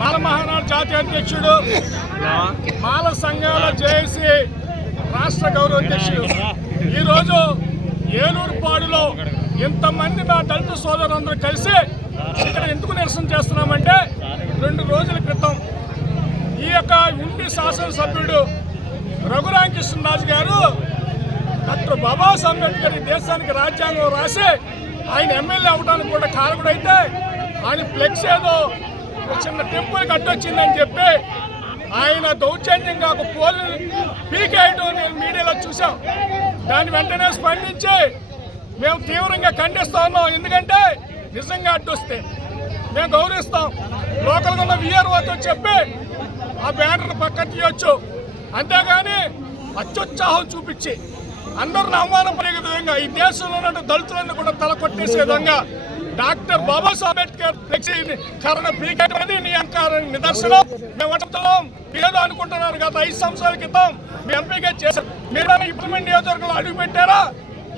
మాల మహానాడు జాతీయ అధ్యక్షుడు మాల సంఘాల జేఏసీ రాష్ట్ర గౌరవ అధ్యక్షుడు. ఈరోజు ఏలూరుపాడులో ఇంతమంది మా దళిత సోదరులందరూ కలిసి ఇక్కడ ఎందుకు నిరసన చేస్తున్నామంటే రెండు రోజుల క్రితం ఈ యొక్క ఉండి శాసనసభ్యుడు రఘురామకృష్ణరాజు గారు డాక్టర్ బాబాసాహెబ్ అంబేద్కర్ ఈ దేశానికి రాజ్యాంగం రాసి ఆయన ఎమ్మెల్యే అవడానికి కూడా కారకుడైతే ఆయన ఫ్లెక్స్ ఏదో ఒక చిన్న టెంపుల్ కట్టొచ్చిందని చెప్పి ఆయన దౌర్జన్యంగా ఒక పోలు పీకేయడం నేను మీడియాలో చూసాం దాని వెంటనే స్పందించి మేము తీవ్రంగా ఖండిస్తా ఉన్నాం. ఎందుకంటే నిజంగా అడ్డొస్తే మేము గౌరవిస్తాం. లోకల్గా ఉన్న విఆర్ఓతో చెప్పి ఆ బ్యానర్ పక్కన తీయొచ్చు. అంతేగాని అత్యుత్సాహం చూపించి అందరిని అవమానపడే విధంగా ఈ దేశంలో ఉన్న దళితులను కూడా తల కొట్టేసే విధంగా డాక్టర్ బాబాసాహెబ్ అంబేద్కర్ ఫ్లెక్సీ కరణ పీకేయడం అనేది నీ అంకారం నిదర్శనం. మేము అడుగుతున్నాం ఏదో అనుకుంటున్నారు గత ఐదు సంవత్సరాల క్రితం మీ ఎంపీగా చేశారు. మీరు ఇంప్లిమెంట్ నియోజకవర్గంలో అడుగు పెట్టారా?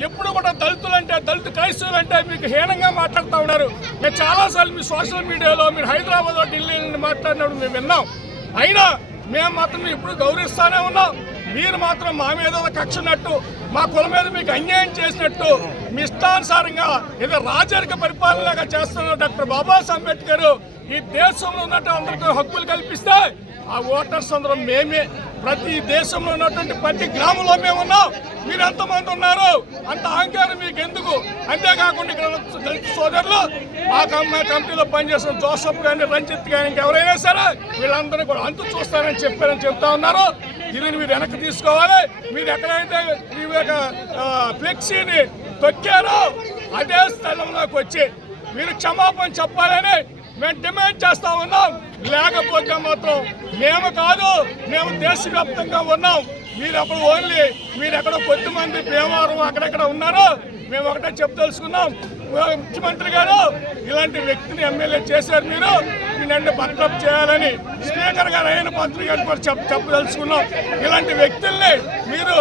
ఎప్పుడు కూడా దళితులు అంటే దళిత క్రైస్తవులు అంటే మీకు హీనంగా మాట్లాడుతూ ఉన్నారు. మేము చాలాసార్లు మీ సోషల్ మీడియాలో మీరు హైదరాబాద్ ఢిల్లీ నుండి మాట్లాడినప్పుడు మేము విన్నాం. అయినా మేము మాత్రం ఇప్పుడు గౌరవిస్తానే ఉన్నాం. మీరు మాత్రం మా మీద కక్షనట్టు మా కుల మీద మీకు అన్యాయం చేసినట్టు మీ ఇష్టానుసారంగా ఏదో రాజరిక పరిపాలనగా చేస్తున్న డాక్టర్ బాబాసాహెబ్ అంబేద్కర్. ఈ దేశంలో ఉన్నట్టు అందరికీ హక్కులు కల్పిస్తే ఆ ఓటర్స్ అందరం మేమే. ప్రతి దేశంలో ఉన్నటువంటి ప్రతి గ్రామంలో మేము ఉన్నాం. మీరు ఎంతమంది ఉన్నారు? అంత అహంకారం మీకు ఎందుకు? అంతేకాకుండా ఇక్కడ దళిత సోదరులు మా కంపెనీలో పనిచేసిన జోసఫ్ కానీ రంజిత్ కానీ ఇంకెవరైనా సరే వీళ్ళందరూ కూడా అంతు చూస్తారని చెప్పారని చెప్తా ఉన్నారు. దీనిని మీరు వెనక్కి తీసుకోవాలి. మీరు ఎక్కడైతే మీ యొక్క ఫ్లెక్సీని తొక్కారో అదే స్థలంలోకి వచ్చి మీరు క్షమాపణ చెప్పాలని మేము డిమాండ్ చేస్తా ఉన్నాం. లేకపోతే మాత్రం మేము కాదు మేము దేశవ్యాప్తంగా ఉన్నాం. మీరు అప్పుడు ఓన్లీ మీరు ఎక్కడ కొద్దిమంది భీమవరం అక్కడెక్కడ ఉన్నారో మేము ఒకటే చెప్పదలుచుకున్నాం. ముఖ్యమంత్రి గారు ఇలాంటి వ్యక్తిని ఎమ్మెల్యే చేశారు మీరు. ఈయనంటే బర్తరఫ్ చేయాలని స్పీకర్ గారు అయిన మంత్రి గారు కూడా చెప్పదలుచుకున్నాం. ఇలాంటి వ్యక్తుల్ని మీరు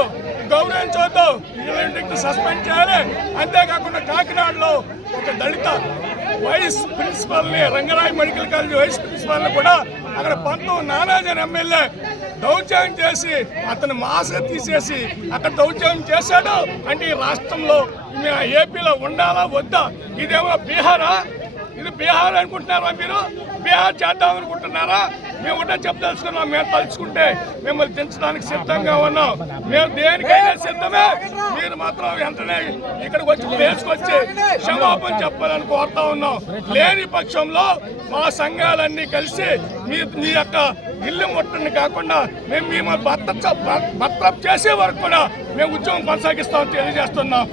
గౌరవించవద్దు ఇలాంటి సస్పెండ్ చేయాలి. అంతేకాకుండా కాకినాడలో ఒక దళిత వైస్ ప్రిన్సిపల్ని రంగరాయ మెడికల్ కాలేజ్ వైస్ ప్రిన్సిపల్ని కూడా అక్కడ పంతొమ్మిది నానాజన్ ఎమ్మెల్యే దౌర్జన్యం చేసి అతను మాస తీసేసి అక్కడ దౌర్జన్యం చేశాడు. అంటే ఈ రాష్ట్రంలో మేము ఏపీలో ఉండాలా వద్దా? ఇదేమో బీహారా? ఇది బీహార్ అనుకుంటున్నారా మీరు? బీహార్ చేద్దాం అనుకుంటున్నారా? మేము కూడా చెప్పదలుచుకున్నాం మేము తలుచుకుంటే మిమ్మల్ని దించడానికి సిద్ధంగా ఉన్నాం. మేము దేనికైనా సిద్ధమే. మీరు మాత్రం వెంటనే ఇక్కడికి వచ్చి వేసుకొచ్చి క్షమాపణ చెప్పాలని కోరుతా ఉన్నాం. లేని పక్షంలో మా సంఘాలన్నీ కలిసి మీ మీ యొక్క ఇల్లు ముట్టని కాకుండా మేము మేము భర్త భర్త చేసే వరకు కూడా మేము ఉద్యమం కొనసాగిస్తామని తెలియజేస్తున్నాం.